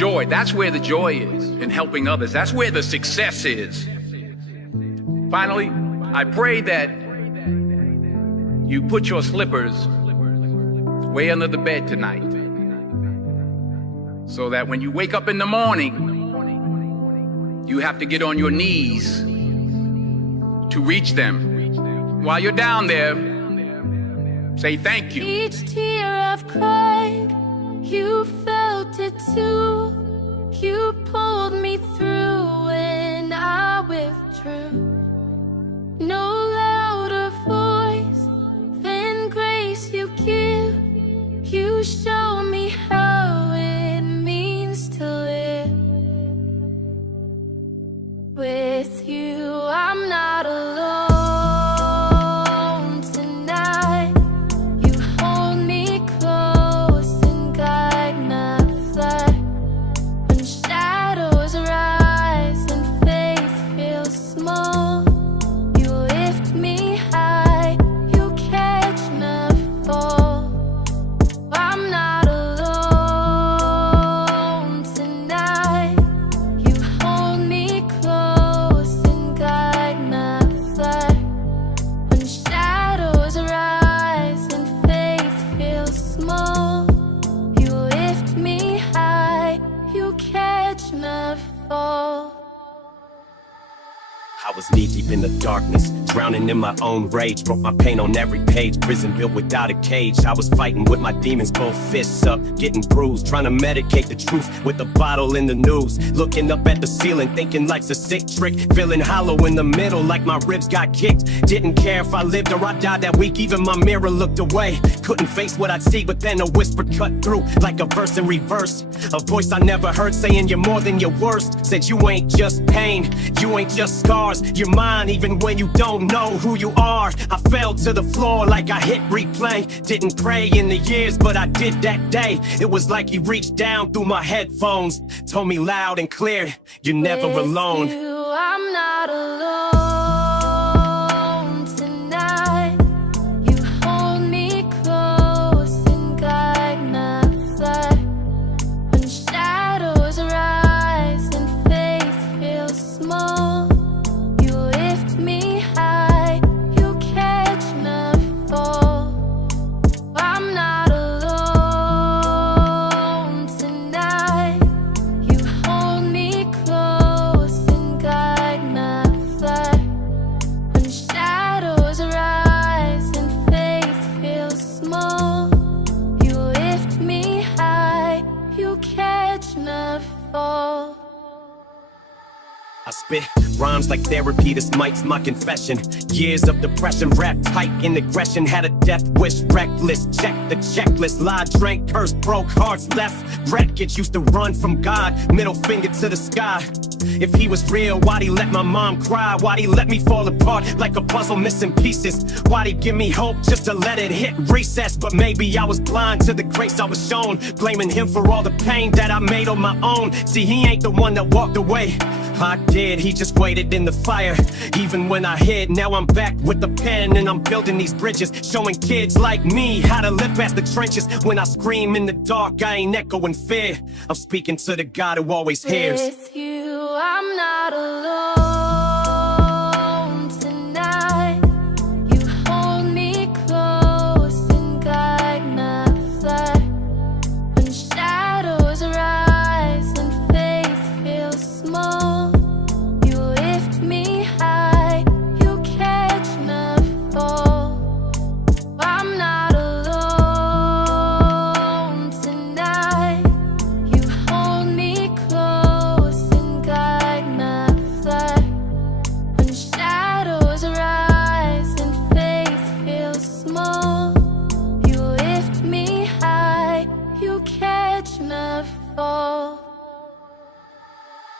joy. That's where the joy is, in helping others. That's where the success is. Finally, I pray that you put your slippers way under the bed tonight, so that when you wake up in the morning, you have to get on your knees to reach them. While you're down there, say thank you. Each tear I've cried, you felt it too. You pulled me through when I withdrew. No louder voice than grace you give. You show me how it means to live. With you, I'm not alone. I was knee-deep in the darkness, drowning in my own rage. Broke my pain on every page, prison built without a cage. I was fighting with my demons, both fists up, getting bruised. Trying to medicate the truth with a bottle in the news. Looking up at the ceiling, thinking life's a sick trick. Feeling hollow in the middle, like my ribs got kicked. Didn't care if I lived or I died that week, even my mirror looked away. Couldn't face what I'd see, but then a whisper cut through, like a verse in reverse. A voice I never heard saying you're more than your worst. Said you ain't just pain, you ain't just scars. You're mine even when you don't know who you are. I fell to the floor like I hit replay. Didn't pray in the years, but I did that day. It was like he reached down through my headphones, told me loud and clear, you're never alone. With you, I'm not alone. Tonight you hold me close and guide my flight. When shadows rise and faith feels small, you lift me high, you catch my fall. I'm not alone tonight. You hold me close and guide my flight. When shadows rise and faith feels small, you lift me high, you catch my fall. I spit rhymes like therapy, this mic's my confession. Years of depression, wrapped tight in aggression. Had a death wish, reckless, check the checklist. Lied, drank, cursed, broke hearts, left wreckage. Used to run from God, middle finger to the sky. If he was real, why'd he let my mom cry? Why'd he let me fall apart like a puzzle missing pieces? Why'd he give me hope just to let it hit recess? But maybe I was blind to the grace I was shown, blaming him for all the pain that I made on my own. See, he ain't the one that walked away, I did, he just waited in the fire. Even when I hid, now I'm back with the pen, and I'm building these bridges, showing kids like me how to live past the trenches. When I scream in the dark, I ain't echoing fear, I'm speaking to the God who always hears. With you, I'm not alone tonight. You hold me close and guide my flight. When shadows rise and faith feels small, you lift me high, you catch my fall. I'm not alone tonight. You hold me close and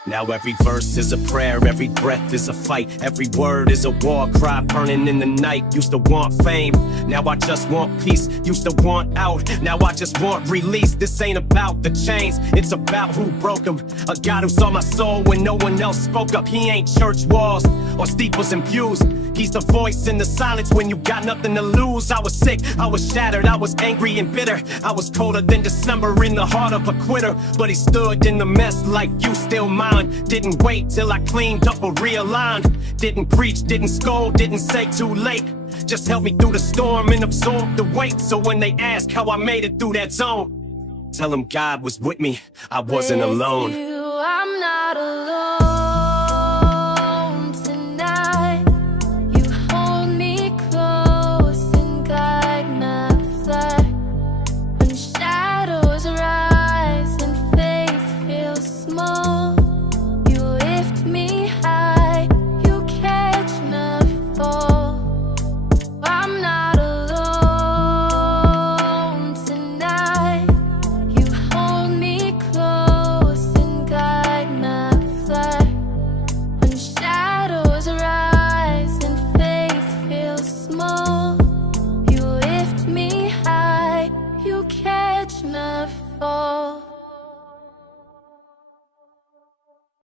Now every verse is a prayer, every breath is a fight, every word is a war cry burning in the night. Used to want fame, now I just want peace. Used to want out, now I just want release. This ain't about the chains, it's about who broke them. A God who saw my soul when no one else spoke up. He ain't church walls or steeples and pews. He's the voice in the silence when you got nothing to lose. I was sick, I was shattered, I was angry and bitter. I was colder than December in the heart of a quitter. But he stood in the mess like you still mine. Didn't wait till I cleaned up or realigned. Didn't preach, didn't scold, didn't say too late. Just helped me through the storm and absorb the weight. So when they ask how I made it through that zone, tell them God was with me, I wasn't alone.